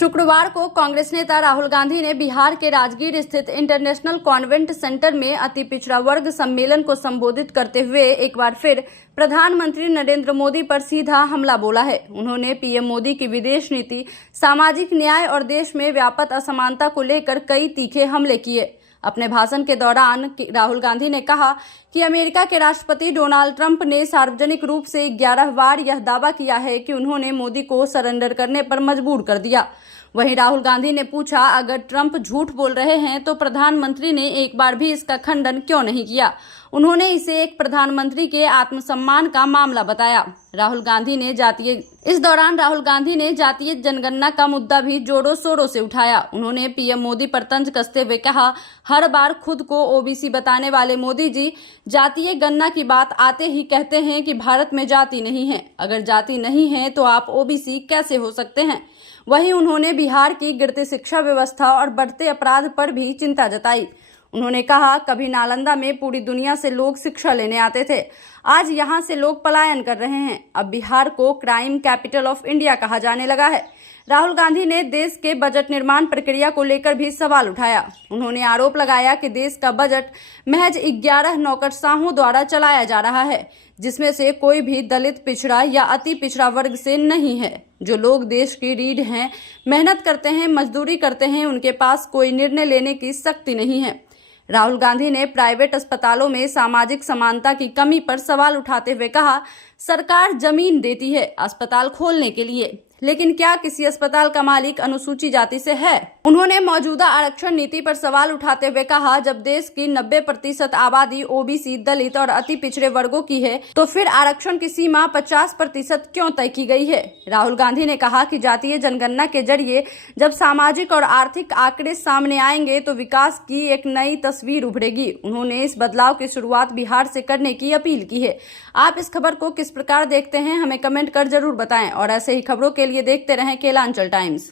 शुक्रवार को कांग्रेस नेता राहुल गांधी ने बिहार के राजगीर स्थित इंटरनेशनल कॉन्वेंट सेंटर में अति पिछड़ा वर्ग सम्मेलन को संबोधित करते हुए एक बार फिर प्रधानमंत्री नरेंद्र मोदी पर सीधा हमला बोला है। उन्होंने पीएम मोदी की विदेश नीति, सामाजिक न्याय और देश में व्यापक असमानता को लेकर कई तीखे हमले किए। अपने भाषण के दौरान राहुल गांधी ने कहा कि अमेरिका के राष्ट्रपति डोनाल्ड ट्रंप ने सार्वजनिक रूप से 11 बार यह दावा किया है कि उन्होंने मोदी को सरेंडर करने पर मजबूर कर दिया। वहीं राहुल गांधी ने पूछा, अगर ट्रंप झूठ बोल रहे हैं तो प्रधानमंत्री ने एक बार भी इसका खंडन क्यों नहीं किया। उन्होंने इसे एक प्रधानमंत्री के आत्मसम्मान का मामला बताया। इस दौरान राहुल गांधी ने जातीय जनगणना का मुद्दा भी जोरों शोरों से उठाया। उन्होंने पीएम मोदी पर तंज कसते हुए कहा, हर बार खुद को ओबीसी बताने वाले मोदी जी जातीय गणना की बात आते ही कहते हैं कि भारत में जाति नहीं है। अगर जाति नहीं है तो आप ओबीसी कैसे हो सकते हैं। वहीं उन्होंने बिहार की गिरती शिक्षा व्यवस्था और बढ़ते अपराध पर भी चिंता जताई। उन्होंने कहा, कभी नालंदा में पूरी दुनिया से लोग शिक्षा लेने आते थे, आज यहां से लोग पलायन कर रहे हैं। अब बिहार को क्राइम कैपिटल ऑफ इंडिया कहा जाने लगा है। राहुल गांधी ने देश के बजट निर्माण प्रक्रिया को लेकर भी सवाल उठाया। उन्होंने आरोप लगाया कि देश का बजट महज 11 नौकरशाहों द्वारा चलाया जा रहा है, जिसमें से कोई भी दलित, पिछड़ा या अति पिछड़ा वर्ग से नहीं है। जो लोग देश की रीढ़ हैं, मेहनत करते हैं, मजदूरी करते हैं, उनके पास कोई निर्णय लेने की शक्ति नहीं है। राहुल गांधी ने प्राइवेट अस्पतालों में सामाजिक समानता की कमी पर सवाल उठाते हुए कहा, सरकार जमीन देती है अस्पताल खोलने के लिए, लेकिन क्या किसी अस्पताल का मालिक अनुसूचित जाति से है। उन्होंने मौजूदा आरक्षण नीति पर सवाल उठाते हुए कहा, जब देश की 90% आबादी ओबीसी, दलित और अति पिछड़े वर्गों की है तो फिर आरक्षण की सीमा 50% क्यों तय की गई है। राहुल गांधी ने कहा कि जातीय जनगणना के जरिए जब सामाजिक और आर्थिक आंकड़े सामने आएंगे तो विकास की एक नई तस्वीर उभरेगी। उन्होंने इस बदलाव की शुरुआत बिहार से करने की अपील की है। आप इस खबर को किस प्रकार देखते हैं, हमें कमेंट कर जरूर बताएं और ऐसे ही खबरों के लिए देखते रहें केलांचल टाइम्स।